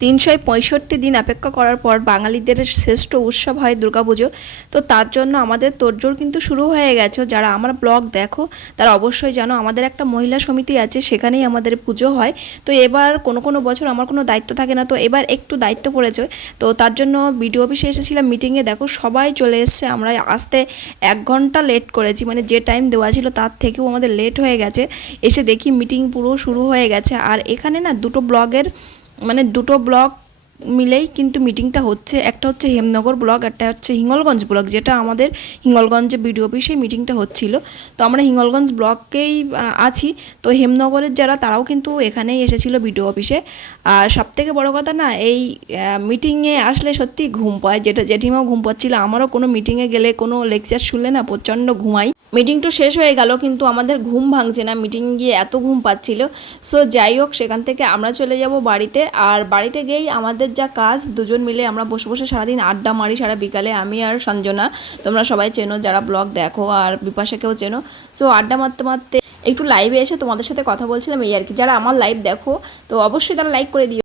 তিনশো পঁয়ষট্টি দিন অপেক্ষা করার পর বাঙালিদের শ্রেষ্ঠ উৎসব হয় দুর্গাপুজো। তো তার জন্য আমাদের তোড়জোড় কিন্তু শুরু হয়ে গেছে। যারা আমার ব্লগ দেখো, তারা অবশ্যই জানো আমাদের একটা মহিলা সমিতি আছে, সেখানেই আমাদের পুজো হয়। তো এবার কোনো কোনো বছর আমার কোনো দায়িত্ব থাকে না, তো এবার একটু দায়িত্ব পড়েছে। তো তার জন্য বিডিও অফিসে এসেছিলাম, মিটিংয়ে দেখো সবাই চলে এসছে। আমরা আসতে এক ঘণ্টা লেট করেছি মানে যে টাইম দেওয়া ছিল তার থেকেও আমাদের লেট হয়ে গেছে। এসে দেখি মিটিং পুরো শুরু হয়ে গেছে। আর এখানে না দুটো ব্লগের মানে দুটো ব্লক মিলেই কিন্তু মিটিংটা হচ্ছে। একটা হচ্ছে হেমনগর ব্লক একটা হচ্ছে হিঙ্গলগঞ্জ ব্লক যেটা আমাদের হিঙ্গলগঞ্জে বিডিও অফিসে মিটিংটা হচ্ছিল। তো আমরা হিঙ্গলগঞ্জ ব্লককেই আহ, আছি। তো হেমনগরের যারা তারাও কিন্তু এখানেই এসেছিল বিডিও অফিসে। আর সব থেকে বড় কথা না এই মিটিংয়ে আসলে সত্যি ঘুম পায়। যেটা জেঠিমাও ঘুম পাচ্ছিল আমারও কোনো মিটিংয়ে গেলে কোনো লেকচার শুনলে না প্রচণ্ড ঘুমাই। মিটিং তো শেষ হয়ে গেল, কিন্তু আমাদের ঘুম ভাঙছে না। মিটিং গিয়ে এত ঘুম পাচ্ছিল। সো যাই হোক, সেখান থেকে আমরা চলে যাব বাড়িতে। আর বাড়িতে গিয়েই আমাদের যা কাজ, দুজন মিলে আমরা বসে বসে সারাদিন আড্ডা মারি সারা বিকালে, আমি আর সঞ্জনা। তোমরা সবাই চেনো, যারা ব্লগ দেখো আর বিপাশাকেও চেনো। সো আড্ডা মারতে মারতে একটু লাইভে এসে তোমাদের সাথে কথা বলছিলাম এই আর কি। যারা আমার লাইভ দেখো, তো অবশ্যই তারা লাইক করে দিও।